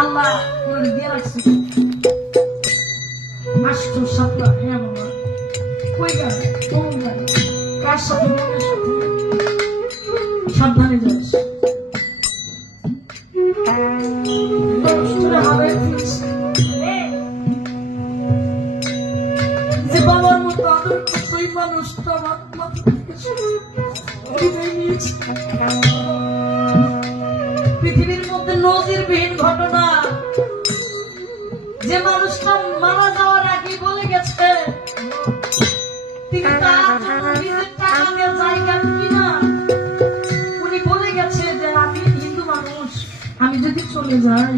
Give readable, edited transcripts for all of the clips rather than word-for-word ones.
আল্লাহ ওনার দিয়ে রাখছে আসতো সাপলা। হ্যাঁ বাবা, কই গেল কোন গেল কার সাথে মনের সাথে? সাবধানে যাস। যে বাবার মতো আদর করতো ওই মানুষটা আমার মাথা থেকে বিদায় নিয়েছে। পৃথিবীর মধ্যে নজিরবিহীন ঘটনা, যে মানুষটা মারা যাওয়ার আগে বলে গেছে তিনি তার জন্য নিজের টাকা দিয়ে জায়গা কিনা উনি বলে গেছে যে আমি হিন্দু মানুষ, আমি যদি চলে যাই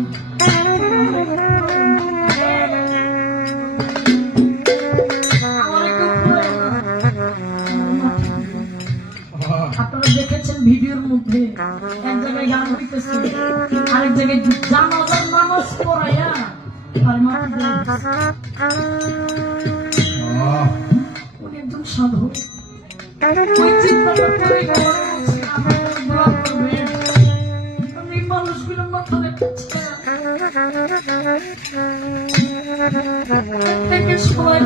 আপনারা দেখেছেন ভিডিওর মধ্যে এক জায়গায় গান হইতেছে, আরেক জায়গায় জানাজার নামাজ পড়াইয়া উনি একজন সাধু। মানুষগুলো মাথা রেখেছে সবাই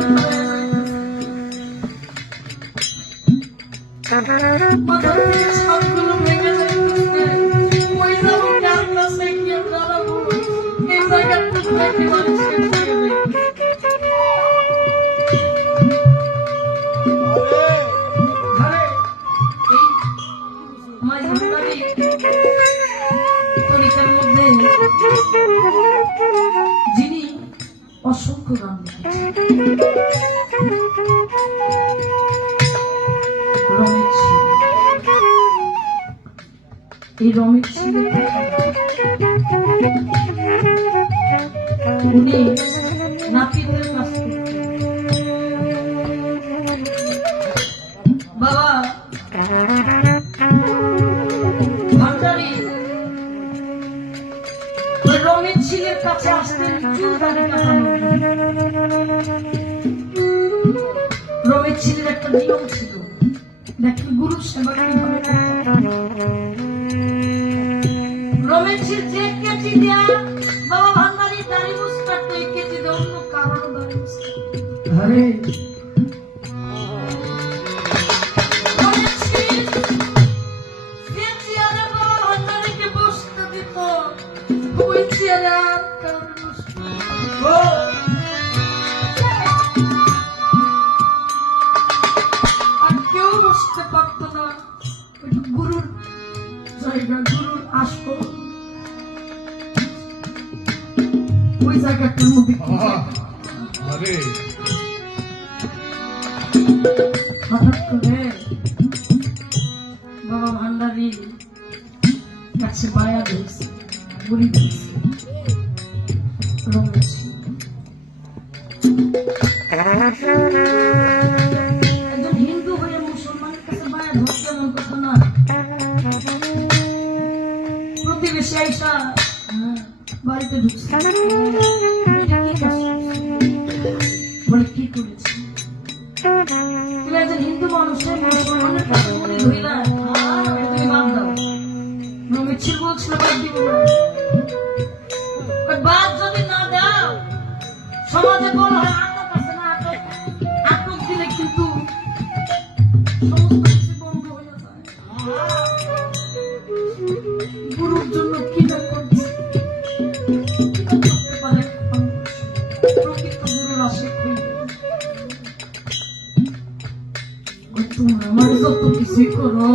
মাথা থেকে সবগুলো ভেঙে যাইতেছে। ওই যাবো কার কাছে গিয়ে দাঁড়াবো, এই জায়গাটা থেকে মানুষকে ছেড়ে দেয়। এই মাঝখানে তরিকার মধ্যে যিনি অসংখ্য গান এই রমেশ ছিলেন উনি নাপিতের কাজ বাবা ভান্ডারী রমেশ ছিলের কাছে আসতেন চুল দাড়ি কাটানো। রমেশ ছিলের একটা নিয়ম ছিল, দেখেন গুরুর সেবা কিভাবে রমেশের যে কেজি দেয়া বাবা ভান্ডারী দাড়ি মুস্কাট এই কেজি দেয় অন্য কারণ দাড়ি মুস্কাট। আরে কেউ বসতে পারত না, গুরুর জায়গা, গুরুর আসন ওই জায়গাটার মধ্যে হঠাৎ করে বাবা ভান্ডারী কাছে বায়া দিয়েছে, বলি দিয়েছে রমেশ একজন হিন্দু হয়ে মুসলমানের কাছে বায়া ধরতে এমন কথা না। প্রতিবেশী আইসা বাড়িতে ঢুকছে, বলে কি করেছে? তুমি একজন হিন্দু মানুষের মুসলমানের কাছে বলি ধরিলা তুমি বাদ দাও। রমেশ বলছিল বাদ দিব না, বাদ যদি না দাও সমাজে বলা হয় আটক আছে না, আটক দিলে কিন্তু সমস্ত কিছু বন্ধ হয়ে যায়। গুরুর জন্য কি না করছে প্রকৃত গুরুর আশেক হইবে। তোমরা আমার যত কিছুই করো